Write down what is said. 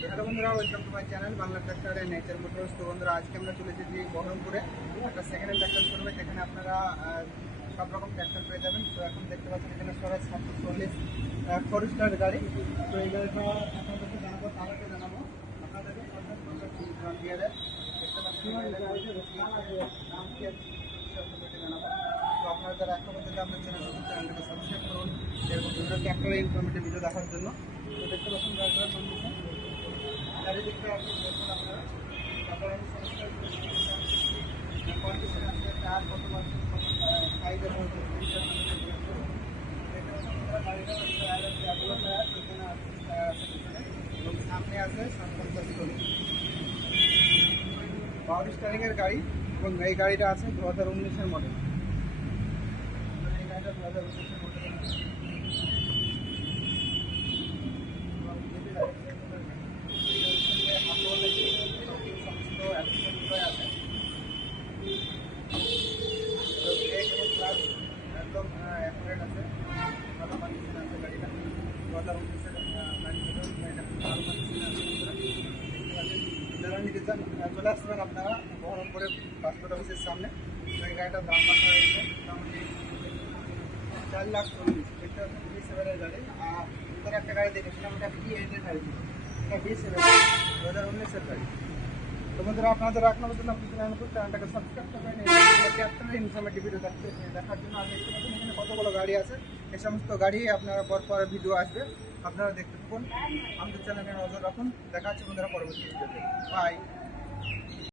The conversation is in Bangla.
হ্যালো বন্ধুরা welcome to my channel Bangla tractor nature motors তো বন্ধুরা, আজকে আমরা চলে এসেছি বহরমপুরে। একটা সেকেন্ড হ্যান্ড ট্র্যাক্টর শোরুমে যেখানে আপনারা সব রকম ট্র্যাক্টর পেয়ে যাবেন। তো এখন দেখতে পাচ্ছেন, এখানে স্বরাজ সাতশো চল্লিশ ফোর গাড়ি। তো এই গাড়িটা আপনাদেরকে জানাব, তার জানাব আপনাদেরকে ফ্রন্টিয়ারে দেখতে পাচ্ছেন জানাব। আপনারা যারা এখন পর্যন্ত আমাদের চ্যানেল চ্যানেলটাকে সাবস্ক্রাইব করুন, এরকম বিভিন্ন ইনফরমেটিভ ভিডিও দেখার জন্য। তো দেখতে পাচ্ছেন গাড়িটার কন্ডিশন চারিদিকটা আপনি দেখুন আপনারা তারপরে আমি আছে এবং সামনে আছে গাড়ি এবং এই গাড়িটা আছে দু হাজার উনিশের মডেল এই গাড়িটা দু হাজার উনিশের মডেল একদম অ্যাকুরেট আছে ভালো কন্ডিশন আছে গাড়িটা দু হাজার উনিশের গাড়ি হলেও এটা ভালো কন্ডিশন আছে আহ, চলে আসবেন আপনারা। বহরমপুরে পাসপোর্ট অফিসের সামনে। এই গাড়িটার দাম রাখা হয়েছে মোটামুটি চার লাখ চল্লিশ। দেখতে পাচ্ছেন গাড়ি। আর ভিতরে একটা গাড়ি দেখেছিলাম ওটা বি এইটের গাড়ি। এটা বি সেভেন দু হাজার উনিশের গাড়ি। তো বন্ধুরা আপনাদের রাখনা বলতে আপনি চ্যানেল চ্যানেলটাকে সাবস্ক্রাইব ভিডিও দেখার জন্য আর দেখতে এখানে কতগুলো গাড়ি আছে? এই সমস্ত গাড়ি আপনারা পর পর ভিডিও আসবে। আপনারা দেখতে থাকুন। আমাদের চ্যানেলে নজর রাখুন। দেখা হচ্ছে বন্ধুরা পরবর্তী ভিডিওতে। বাই